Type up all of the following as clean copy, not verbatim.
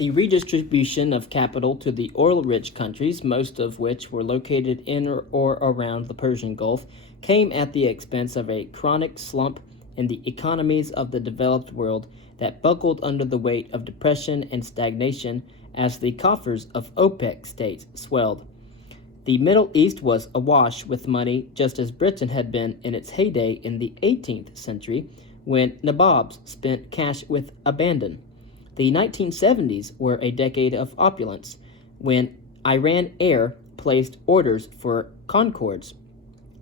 The redistribution of capital to the oil-rich countries, most of which were located in or around the Persian Gulf, came at the expense of a chronic slump in the economies of the developed world that buckled under the weight of depression and stagnation as the coffers of OPEC states swelled. The Middle East was awash with money, just as Britain had been in its heyday in the 18th century, when nabobs spent cash with abandon. The 1970s were a decade of opulence, when Iran Air placed orders for Concords,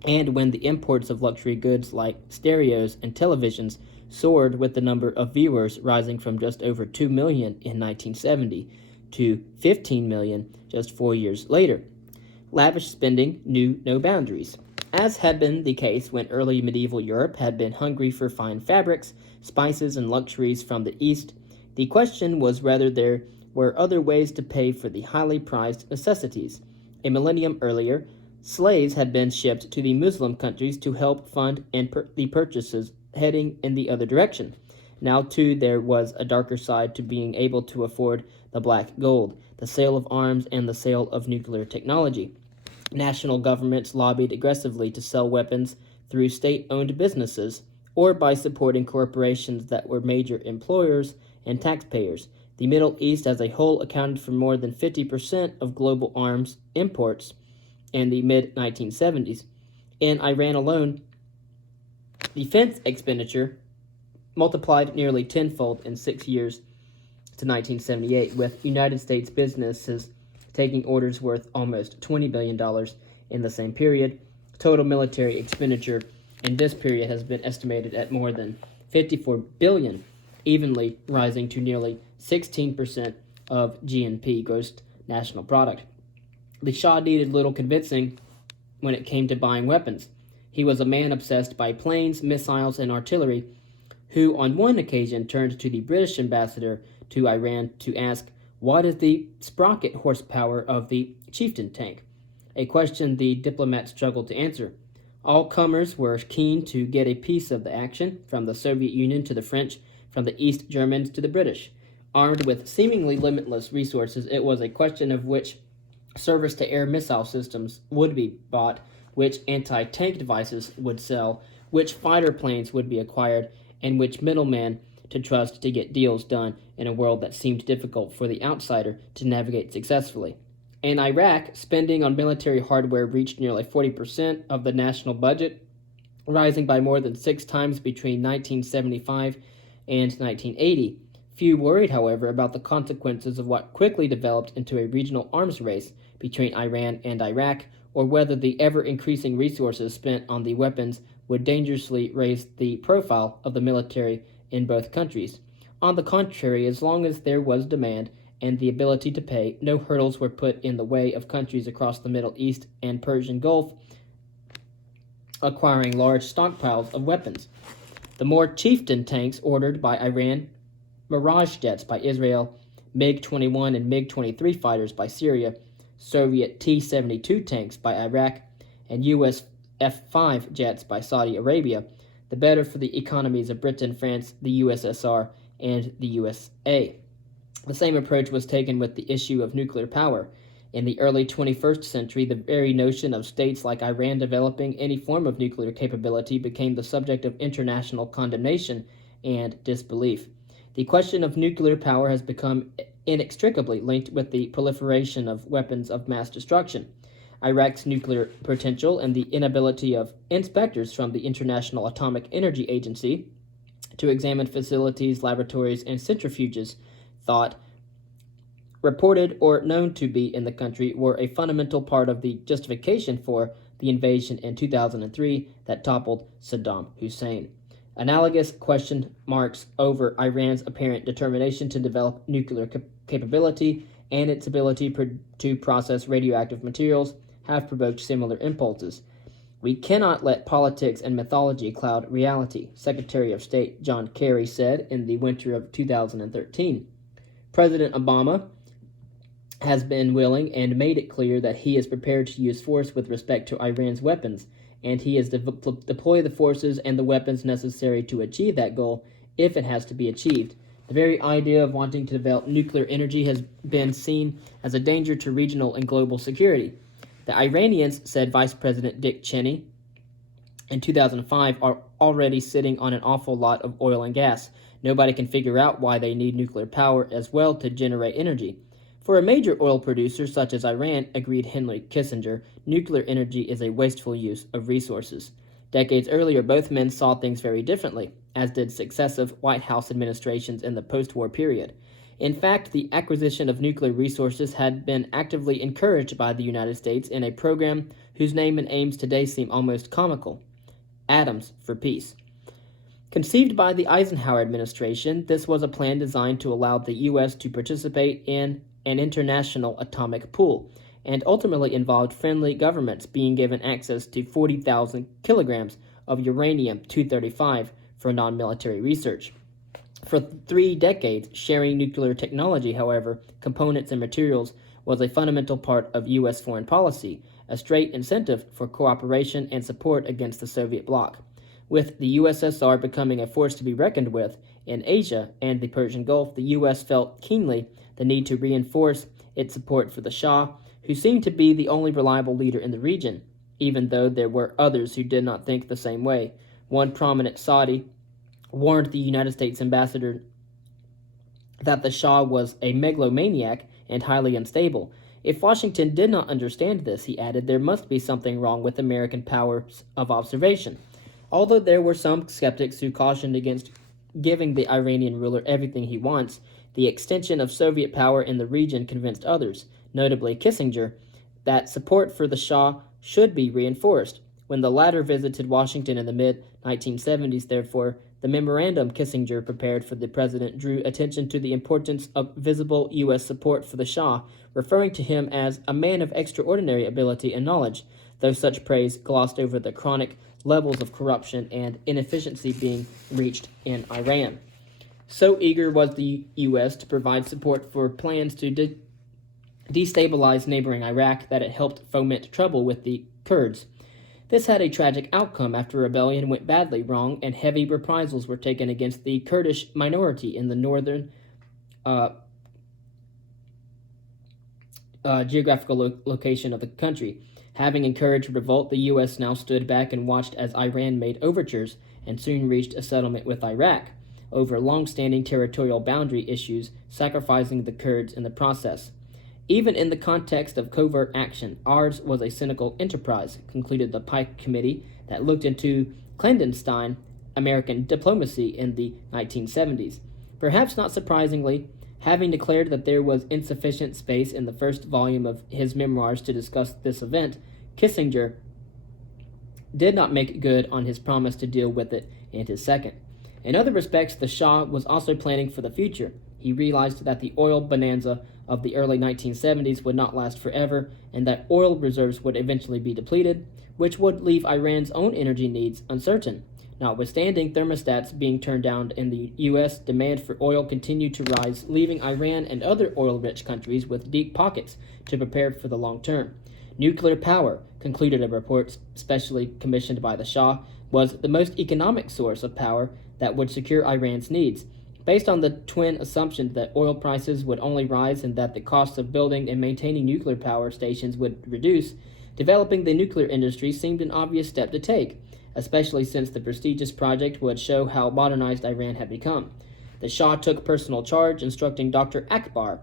and when the imports of luxury goods like stereos and televisions soared, with the number of viewers rising from just over 2 million in 1970 to 15 million just 4 years later. Lavish spending knew no boundaries, as had been the case when early medieval Europe had been hungry for fine fabrics, spices, and luxuries from the East. The question was whether there were other ways to pay for the highly prized necessities. A millennium earlier, slaves had been shipped to the Muslim countries to help fund the purchases heading in the other direction. Now, too, there was a darker side to being able to afford the black gold, the sale of arms, and the sale of nuclear technology. National governments lobbied aggressively to sell weapons through state-owned businesses or by supporting corporations that were major employers and taxpayers. The Middle East as a whole accounted for more than 50% of global arms imports in the mid-1970s. In Iran alone, defense expenditure multiplied nearly tenfold in 6 years to 1978, with United States businesses taking orders worth almost $20 billion in the same period. Total military expenditure in this period has been estimated at more than $54 billion, evenly rising to nearly 16% of GNP, gross national product. The Shah needed little convincing when it came to buying weapons. He was a man obsessed by planes, missiles, and artillery, who on one occasion turned to the British ambassador to Iran to ask, "What is the sprocket horsepower of the Chieftain tank?" A question the diplomat struggled to answer. All comers were keen to get a piece of the action, from the Soviet Union to the French, from the East Germans to the British. Armed with seemingly limitless resources, it was a question of which surface-to-air missile systems would be bought, which anti-tank devices would sell, which fighter planes would be acquired, and which middleman to trust to get deals done in a world that seemed difficult for the outsider to navigate successfully. In Iraq, spending on military hardware reached nearly 40% of the national budget, rising by more than 6 times between 1975 and 1980. Few worried, however, about the consequences of what quickly developed into a regional arms race between Iran and Iraq, or whether the ever-increasing resources spent on the weapons would dangerously raise the profile of the military in both countries. On the contrary, as long as there was demand and the ability to pay, no hurdles were put in the way of countries across the Middle East and Persian Gulf acquiring large stockpiles of weapons. The more Chieftain tanks ordered by Iran, Mirage jets by Israel, MiG-21 and MiG-23 fighters by Syria, Soviet T-72 tanks by Iraq, and U.S. F-5 jets by Saudi Arabia, the better for the economies of Britain, France, the USSR, and the USA. The same approach was taken with the issue of nuclear power. In the early 21st century, the very notion of states like Iran developing any form of nuclear capability became the subject of international condemnation and disbelief. The question of nuclear power has become inextricably linked with the proliferation of weapons of mass destruction. Iraq's nuclear potential and the inability of inspectors from the International Atomic Energy Agency to examine facilities, laboratories, and centrifuges thought, reported, or known to be in the country were a fundamental part of the justification for the invasion in 2003 that toppled Saddam Hussein. Analogous question marks over Iran's apparent determination to develop nuclear capability and its ability to process radioactive materials have provoked similar impulses. "We cannot let politics and mythology cloud reality," Secretary of State John Kerry said in the winter of 2013. President Obama has been willing and made it clear that he is prepared to use force with respect to Iran's weapons, and he is deploy the forces and the weapons necessary to achieve that goal if it has to be achieved. The very idea of wanting to develop nuclear energy has been seen as a danger to regional and global security. The Iranians, said Vice President Dick Cheney in 2005, are already sitting on an awful lot of oil and gas. Nobody can figure out why they need nuclear power as well to generate energy. For a major oil producer such as Iran, agreed Henry Kissinger, nuclear energy is a wasteful use of resources. Decades earlier, both men saw things very differently, as did successive White House administrations in the post-war period. In fact, the acquisition of nuclear resources had been actively encouraged by the United States in a program whose name and aims today seem almost comical: Atoms for Peace. Conceived by the Eisenhower administration, this was a plan designed to allow the U.S. to participate in an international atomic pool, and ultimately involved friendly governments being given access to 40,000 kilograms of uranium-235 for non-military research. For 3 decades, sharing nuclear technology, however, components and materials, was a fundamental part of U.S. foreign policy, a straight incentive for cooperation and support against the Soviet bloc. With the USSR becoming a force to be reckoned with in Asia and the Persian Gulf, the U.S. felt keenly the need to reinforce its support for the Shah, who seemed to be the only reliable leader in the region, even though there were others who did not think the same way. One prominent Saudi warned the United States ambassador that the Shah was a megalomaniac and highly unstable. If Washington did not understand this, he added, there must be something wrong with American powers of observation. Although there were some skeptics who cautioned against giving the Iranian ruler everything he wants, the extension of Soviet power in the region convinced others, notably Kissinger, that support for the Shah should be reinforced. When the latter visited Washington in the mid-1970s, therefore, the memorandum Kissinger prepared for the president drew attention to the importance of visible U.S. support for the Shah, referring to him as a man of extraordinary ability and knowledge, though such praise glossed over the chronic levels of corruption and inefficiency being reached in Iran. So eager was the U.S. to provide support for plans to destabilize neighboring Iraq that it helped foment trouble with the Kurds. This had a tragic outcome after rebellion went badly wrong and heavy reprisals were taken against the Kurdish minority in the northern geographical location of the country. Having encouraged revolt, the U.S. now stood back and watched as Iran made overtures and soon reached a settlement with Iraq over long-standing territorial boundary issues, sacrificing the Kurds in the process. Even in the context of covert action, ours was a cynical enterprise, concluded the Pike Committee that looked into clandestine American diplomacy in the 1970s. Perhaps not surprisingly, having declared that there was insufficient space in the first volume of his memoirs to discuss this event, Kissinger did not make good on his promise to deal with it in his second. In other respects, the Shah was also planning for the future. He realized that the oil bonanza of the early 1970s would not last forever, and that oil reserves would eventually be depleted, which would leave Iran's own energy needs uncertain. Notwithstanding thermostats being turned down in the U.S., demand for oil continued to rise, leaving Iran and other oil-rich countries with deep pockets to prepare for the long term. Nuclear power, concluded a report specially commissioned by the Shah, was the most economic source of power that would secure Iran's needs. Based on the twin assumption that oil prices would only rise and that the costs of building and maintaining nuclear power stations would reduce, developing the nuclear industry seemed an obvious step to take, especially since the prestigious project would show how modernized Iran had become. The Shah took personal charge, instructing Dr. Akbar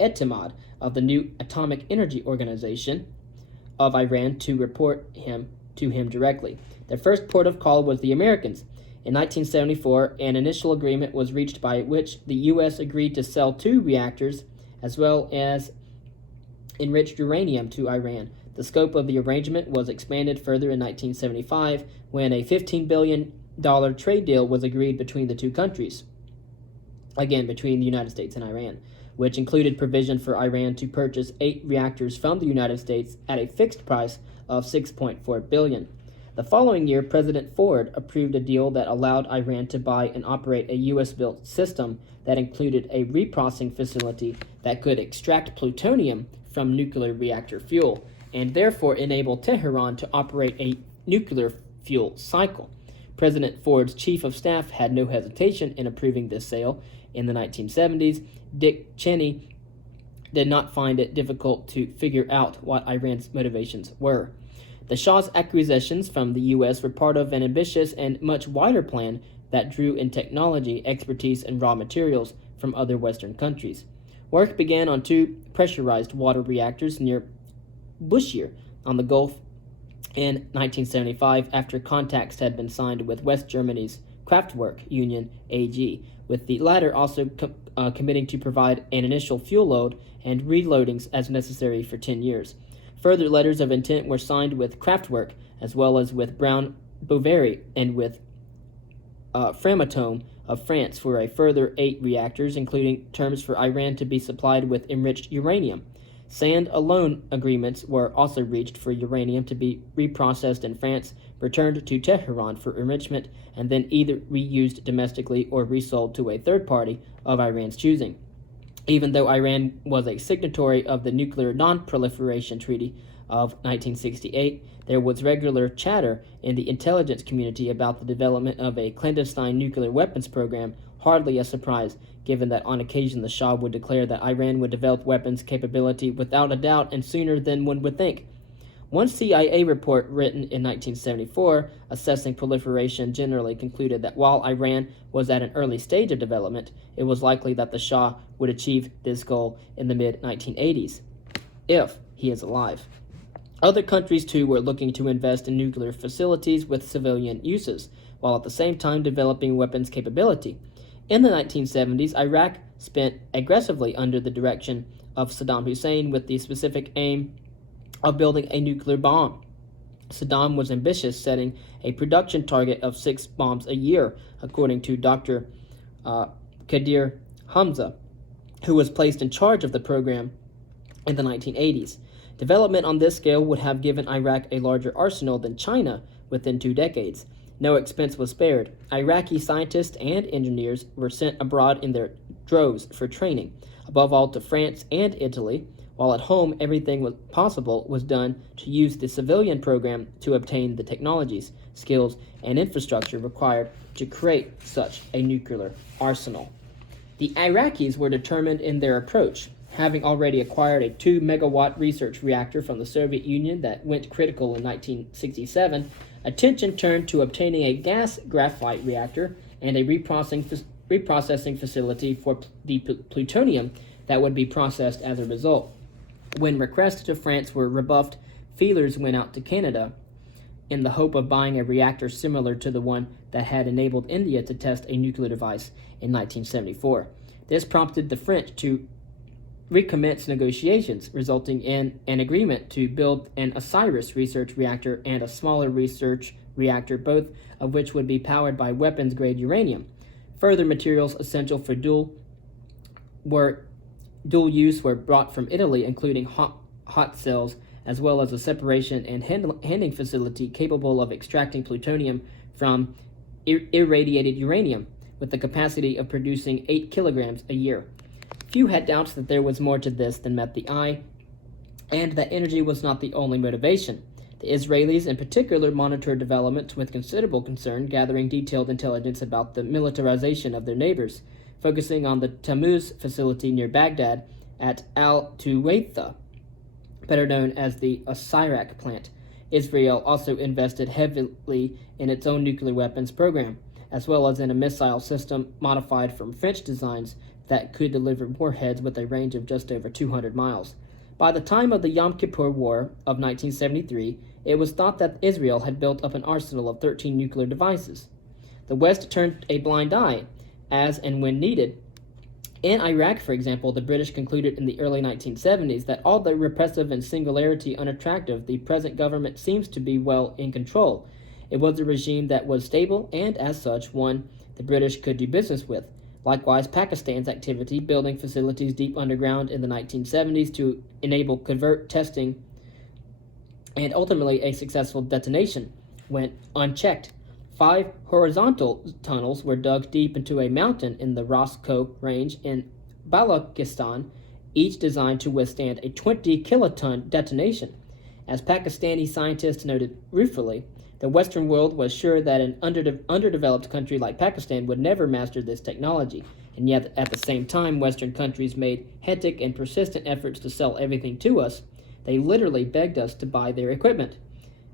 Etemad of the new Atomic Energy Organization of Iran to report to him directly. Their first port of call was the Americans. In 1974, an initial agreement was reached by which the U.S. agreed to sell 2 reactors as well as enriched uranium to Iran. The scope of the arrangement was expanded further in 1975 when a $15 billion trade deal was agreed between the 2 countries, again between the United States and Iran, which included provision for Iran to purchase 8 reactors from the United States at a fixed price of $6.4 billion. The following year, President Ford approved a deal that allowed Iran to buy and operate a U.S.-built system that included a reprocessing facility that could extract plutonium from nuclear reactor fuel, and therefore enable Tehran to operate a nuclear fuel cycle. President Ford's chief of staff had no hesitation in approving this sale. In the 1970s, Dick Cheney did not find it difficult to figure out what Iran's motivations were. The Shah's acquisitions from the U.S. were part of an ambitious and much wider plan that drew in technology, expertise, and raw materials from other Western countries. Work began on 2 pressurized water reactors near Bushehr on the Gulf in 1975 after contacts had been signed with West Germany's Kraftwerk Union AG, with the latter also committing to provide an initial fuel load and reloadings as necessary for 10 years. Further letters of intent were signed with Kraftwerk, as well as with Brown Boveri and with Framatome of France for a further 8 reactors, including terms for Iran to be supplied with enriched uranium. Stand-alone agreements were also reached for uranium to be reprocessed in France, returned to Tehran for enrichment, and then either reused domestically or resold to a third party of Iran's choosing. Even though Iran was a signatory of the Nuclear Non-Proliferation Treaty of 1968, there was regular chatter in the intelligence community about the development of a clandestine nuclear weapons program, hardly a surprise, given that on occasion the Shah would declare that Iran would develop weapons capability without a doubt and sooner than one would think. One CIA report written in 1974 assessing proliferation generally concluded that while Iran was at an early stage of development, it was likely that the Shah would achieve this goal in the mid-1980s, if he is alive. Other countries, too, were looking to invest in nuclear facilities with civilian uses, while at the same time developing weapons capability. In the 1970s, Iraq spent aggressively under the direction of Saddam Hussein with the specific aim of building a nuclear bomb. Saddam was ambitious, setting a production target of 6 bombs a year, according to Dr. Qadir Hamza, who was placed in charge of the program in the 1980s. Development on this scale would have given Iraq a larger arsenal than China within 2 decades. No expense was spared. Iraqi scientists and engineers were sent abroad in their droves for training, above all to France and Italy, while at home everything possible was done to use the civilian program to obtain the technologies, skills, and infrastructure required to create such a nuclear arsenal. The Iraqis were determined in their approach. Having already acquired a 2-megawatt research reactor from the Soviet Union that went critical in 1967, attention turned to obtaining a gas graphite reactor and a reprocessing facility for the plutonium that would be processed as a result. When requests to France were rebuffed, feelers went out to Canada in the hope of buying a reactor similar to the one that had enabled India to test a nuclear device in 1974. This prompted the French to recommence negotiations, resulting in an agreement to build an Osiris research reactor and a smaller research reactor, both of which would be powered by weapons-grade uranium. Further materials essential for dual use were brought from Italy, including hot cells, as well as a separation and handling facility capable of extracting plutonium from irradiated uranium, with the capacity of producing 8 kilograms a year. Few had doubts that there was more to this than met the eye, and that energy was not the only motivation. The Israelis in particular monitored developments with considerable concern, gathering detailed intelligence about the militarization of their neighbors, focusing on the Tammuz facility near Baghdad at Al-Tuwaitha, better known as the Osirak plant. Israel also invested heavily in its own nuclear weapons program, as well as in a missile system modified from French designs that could deliver warheads with a range of just over 200 miles. By the time of the Yom Kippur War of 1973, it was thought that Israel had built up an arsenal of 13 nuclear devices. The West turned a blind eye, as and when needed. In Iraq, for example, the British concluded in the early 1970s that although repressive and singularity unattractive, the present government seems to be well in control. It was a regime that was stable and, as such, one the British could do business with. Likewise, Pakistan's activity, building facilities deep underground in the 1970s to enable covert testing and ultimately a successful detonation, went unchecked. 5 horizontal tunnels were dug deep into a mountain in the Roscoe Range in Balochistan, each designed to withstand a 20-kiloton detonation. As Pakistani scientists noted ruefully, The Western world was sure that an underdeveloped country like Pakistan would never master this technology, and yet at the same time Western countries made hectic and persistent efforts to sell everything to us. They literally begged us to buy their equipment.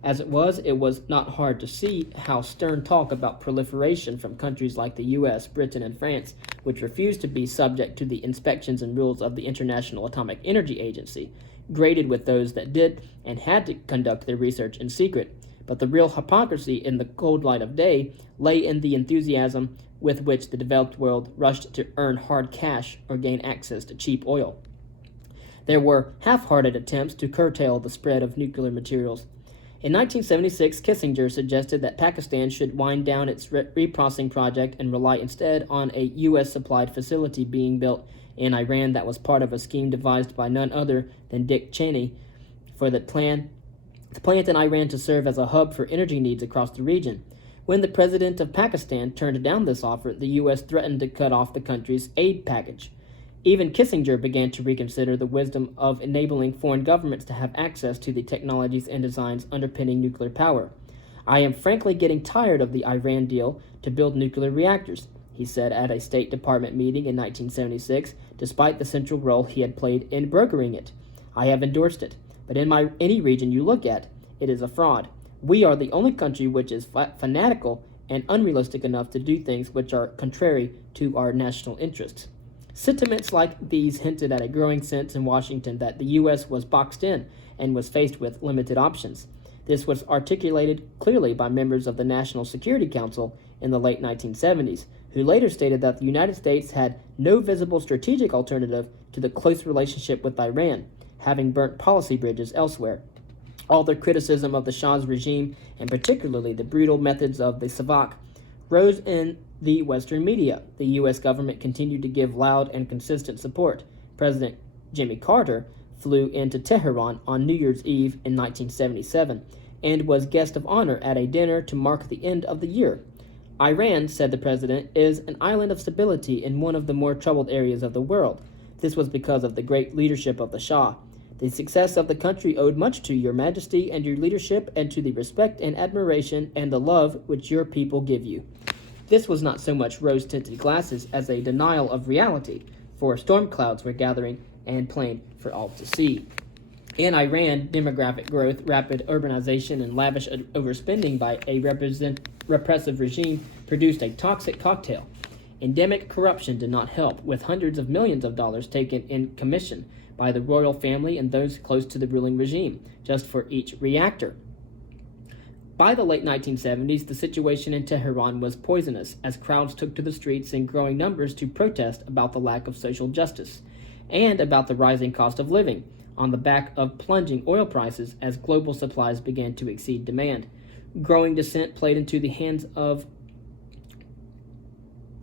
As it was not hard to see how stern talk about proliferation from countries like the US, Britain, and France, which refused to be subject to the inspections and rules of the International Atomic Energy Agency, graded with those that did and had to conduct their research in secret. But the real hypocrisy in the cold light of day lay in the enthusiasm with which the developed world rushed to earn hard cash or gain access to cheap oil. There were half-hearted attempts to curtail the spread of nuclear materials. In 1976, Kissinger suggested that Pakistan should wind down its reprocessing project and rely instead on a U.S.-supplied facility being built in Iran that was part of a scheme devised by none other than Dick Cheney for the plant in Iran to serve as a hub for energy needs across the region. When the president of Pakistan turned down this offer, the U.S. threatened to cut off the country's aid package. Even Kissinger began to reconsider the wisdom of enabling foreign governments to have access to the technologies and designs underpinning nuclear power. "I am frankly getting tired of the Iran deal to build nuclear reactors," he said at a State Department meeting in 1976, despite the central role he had played in brokering it. "I have endorsed it, but in any region you look at, it is a fraud. We are the only country which is fanatical and unrealistic enough to do things which are contrary to our national interests." Sentiments like these hinted at a growing sense in Washington that the U.S. was boxed in and was faced with limited options. This was articulated clearly by members of the National Security Council in the late 1970s, who later stated that the United States had no visible strategic alternative to the close relationship with Iran, having burnt policy bridges elsewhere. All their criticism of the Shah's regime, and particularly the brutal methods of the Savak, rose in the Western media. The U.S. government continued to give loud and consistent support. President Jimmy Carter flew into Tehran on New Year's Eve in 1977 and was guest of honor at a dinner to mark the end of the year. "Iran," said the president, "is an island of stability in one of the more troubled areas of the world. This was because of the great leadership of the Shah. The success of the country owed much to your majesty and your leadership and to the respect and admiration and the love which your people give you." This was not so much rose-tinted glasses as a denial of reality, for storm clouds were gathering and plain for all to see. In Iran, demographic growth, rapid urbanization, and lavish overspending by a repressive regime produced a toxic cocktail. Endemic corruption did not help, with hundreds of millions of dollars taken in commission by the royal family and those close to the ruling regime, just for each reactor. By the late 1970s, the situation in Tehran was poisonous, as crowds took to the streets in growing numbers to protest about the lack of social justice and about the rising cost of living, on the back of plunging oil prices as global supplies began to exceed demand. Growing dissent played into the hands of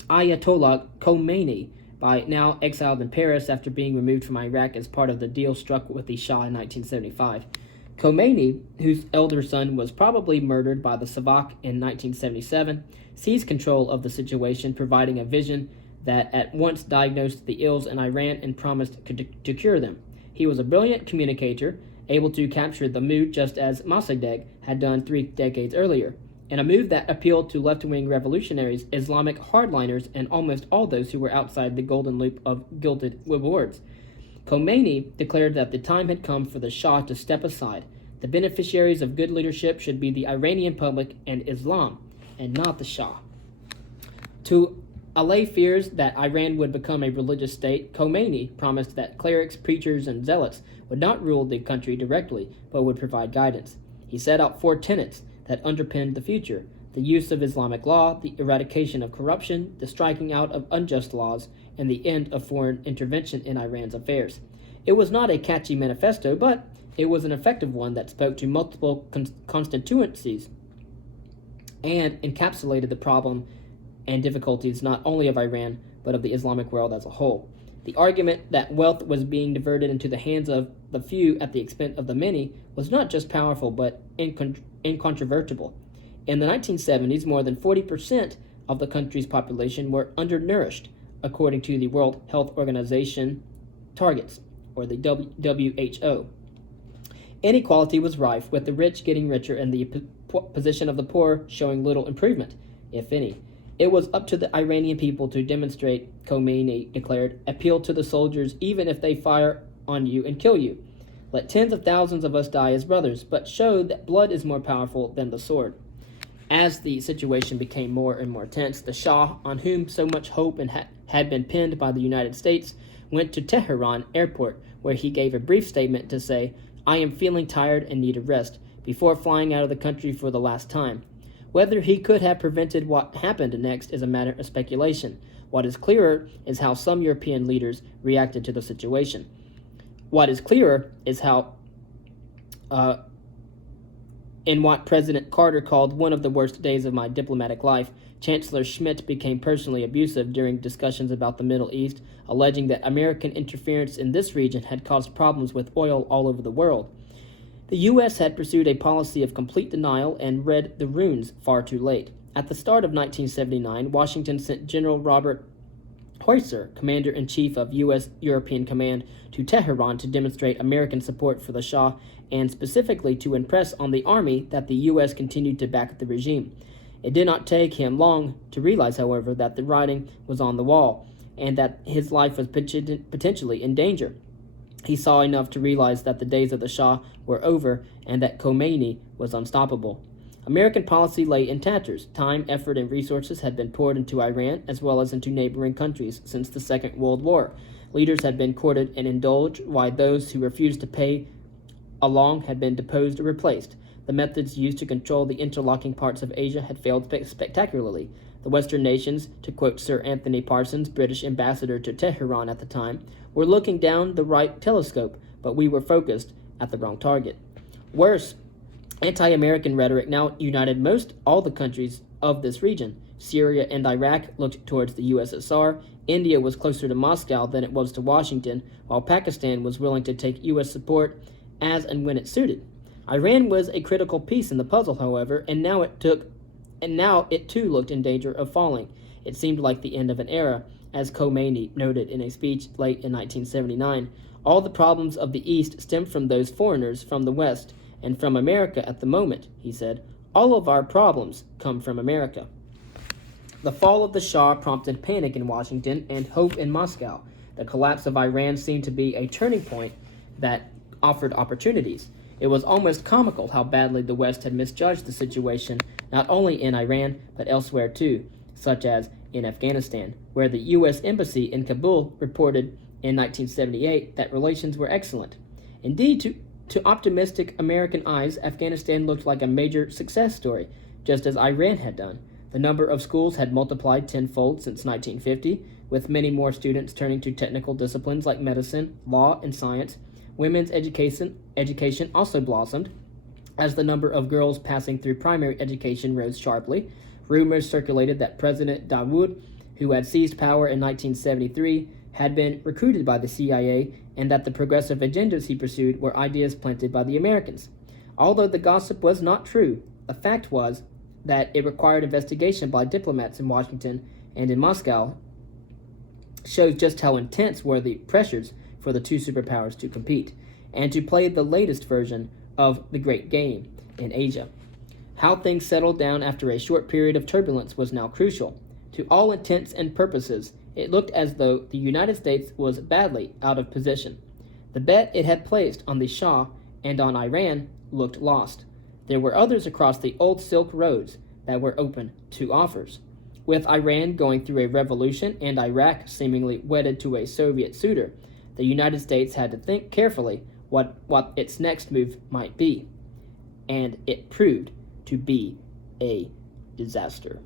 Ayatollah Khomeini, by now exiled in Paris after being removed from Iraq as part of the deal struck with the Shah in 1975. Khomeini, whose elder son was probably murdered by the Savak in 1977, seized control of the situation, providing a vision that at once diagnosed the ills in Iran and promised to cure them. He was a brilliant communicator, able to capture the mood just as Mossadegh had done 3 decades earlier, in a move that appealed to left-wing revolutionaries, Islamic hardliners, and almost all those who were outside the golden loop of gilded rewards. Khomeini declared that the time had come for the Shah to step aside. The beneficiaries of good leadership should be the Iranian public and Islam, and not the Shah. To allay fears that Iran would become a religious state, Khomeini promised that clerics, preachers, and zealots would not rule the country directly, but would provide guidance. He set out 4 tenets that underpinned the future: the use of Islamic law, the eradication of corruption, the striking out of unjust laws, and the end of foreign intervention in Iran's affairs. It was not a catchy manifesto, but it was an effective one that spoke to multiple constituencies and encapsulated the problem and difficulties not only of Iran, but of the Islamic world as a whole. The argument that wealth was being diverted into the hands of the few at the expense of the many was not just powerful, but incontrovertible. In the 1970s, more than 40% of the country's population were undernourished, according to the World Health Organization targets, or the WHO. Inequality was rife, with the rich getting richer and the position of the poor showing little improvement, if any. It was up to the Iranian people to demonstrate, Khomeini declared. Appeal to the soldiers even if they fire on you and kill you. Let tens of thousands of us die as brothers, but show that blood is more powerful than the sword. As the situation became more and more tense, the Shah, on whom so much hope had been pinned by the United States, went to Tehran airport, where he gave a brief statement to say, "I am feeling tired and need a rest," before flying out of the country for the last time. Whether he could have prevented what happened next is a matter of speculation. What is clearer is how some European leaders reacted to the situation. What is clearer is how, in what President Carter called one of the worst days of my diplomatic life, Chancellor Schmidt became personally abusive during discussions about the Middle East, alleging that American interference in this region had caused problems with oil all over the world. The U.S. had pursued a policy of complete denial and read the runes far too late. At the start of 1979, Washington sent General Robert Heusser, Commander-in-Chief of U.S. European Command, to Tehran to demonstrate American support for the Shah and specifically to impress on the army that the U.S. continued to back the regime. It did not take him long to realize, however, that the writing was on the wall and that his life was potentially in danger. He saw enough to realize that the days of the Shah were over and that Khomeini was unstoppable. American policy lay in tatters. Time, effort, and resources had been poured into Iran as well as into neighboring countries since the Second World War. Leaders had been courted and indulged, while those who refused to pay along had been deposed or replaced. The methods used to control the interlocking parts of Asia had failed spectacularly. The Western nations, to quote Sir Anthony Parsons, British ambassador to Tehran at the time, were looking down the right telescope, but we were focused at the wrong target. Worse, anti-American rhetoric now united all the countries of this region. Syria and Iraq looked towards the USSR. India was closer to Moscow than it was to Washington, while Pakistan was willing to take U.S. support as and when it suited. Iran was a critical piece in the puzzle, however, and now it too looked in danger of falling. It seemed like the end of an era, as Khomeini noted in a speech late in 1979. All the problems of the East stem from those foreigners from the West and from America at the moment, he said. All of our problems come from America. The fall of the Shah prompted panic in Washington and hope in Moscow. The collapse of Iran seemed to be a turning point that offered opportunities. It was almost comical how badly the West had misjudged the situation, not only in Iran, but elsewhere too, such as in Afghanistan, where the U.S. Embassy in Kabul reported in 1978 that relations were excellent. Indeed, to optimistic American eyes, Afghanistan looked like a major success story, just as Iran had done. The number of schools had multiplied tenfold since 1950, with many more students turning to technical disciplines like medicine, law, and science. Women's education also blossomed, as the number of girls passing through primary education rose sharply. Rumors circulated that President Dawood, who had seized power in 1973, had been recruited by the CIA, and that the progressive agendas he pursued were ideas planted by the Americans. Although the gossip was not true, the fact was that it required investigation by diplomats in Washington and in Moscow, shows just how intense were the pressures for the two superpowers to compete, and to play the latest version of the Great Game in Asia. How things settled down after a short period of turbulence was now crucial. To all intents and purposes, it looked as though the United States was badly out of position. The bet it had placed on the Shah and on Iran looked lost. There were others across the old Silk Roads that were open to offers. With Iran going through a revolution and Iraq seemingly wedded to a Soviet suitor, the United States had to think carefully what its next move might be. And it proved to be a disaster.